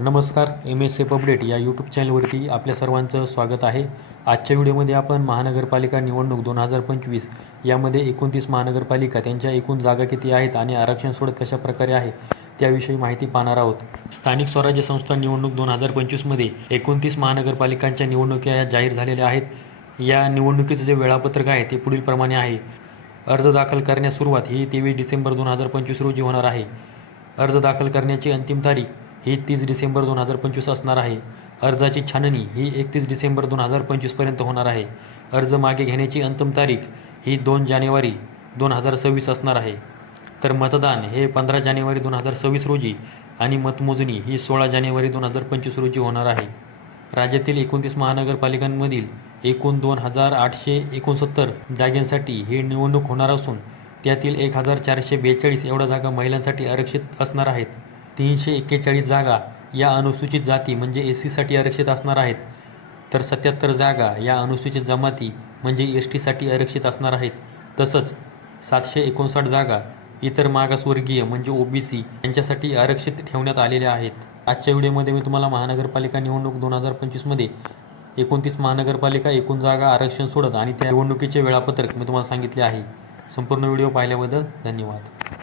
नमस्कार. MSF update या YouTube चॅनलवरती आपल्या सर्वांचं स्वागत आहे. आजच्या व्हिडिओमध्ये आपण महानगरपालिका निवडणूक 2025 यामध्ये 29 महानगरपालिका त्यांच्या एकूण जागा किती आहेत आणि आरक्षण सोडत कशा प्रकारे आहे त्याविषयी माहिती पाहणार आहोत. स्थानिक स्वराज्य संस्था निवडणूक 2025मध्ये 29 महानगरपालिकांच्या निवडणुका या जाहीर झालेल्या आहेत. या निवडणुकीचं जे वेळापत्रक आहे ते पुढील प्रमाणे आहे. अर्ज दाखल करण्यास सुरुवात ही 23 डिसेंबर 2025 रोजी होणार आहे. अर्ज दाखल करण्याची अंतिम तारीख ही 30 डिसेंबर 2025 असणार आहे. अर्जाची छाननी ही 31 डिसेंबर 2025पर्यंत होणार आहे. अर्ज मागे घेण्याची अंतिम तारीख ही 2 जानेवारी 2026 असणार आहे. तर मतदान हे 15 जानेवारी 2026 रोजी आणि मतमोजणी ही 16 जानेवारी 2025 रोजी होणार आहे. राज्यातील 29 महानगरपालिकांमधील एकूण 2869 जागांसाठी ही निवडणूक होणार असून त्यातील 1442 एवढ्या जागा महिलांसाठी आरक्षित असणार आहेत. 341 जागा या अनुसूचित जाती म्हणजे SC आरक्षित असणार आहेत. तर 77 जागा या अनुसूचित जमाती म्हणजे ST आरक्षित असणार आहेत. तसंच 759 जागा इतर मागासवर्गीय म्हणजे OBC यांच्यासाठी आरक्षित ठेवण्यात आलेल्या आहेत. आजच्या व्हिडिओमध्ये मी तुम्हाला महानगरपालिका निवडणूक 2025मध्ये 29 महानगरपालिका एकूण जागा आरक्षण सोडत आणि त्या निवडणुकीचे वेळापत्रक मी तुम्हाला सांगितले आहे. संपूर्ण व्हिडिओ पाहिल्याबद्दल धन्यवाद.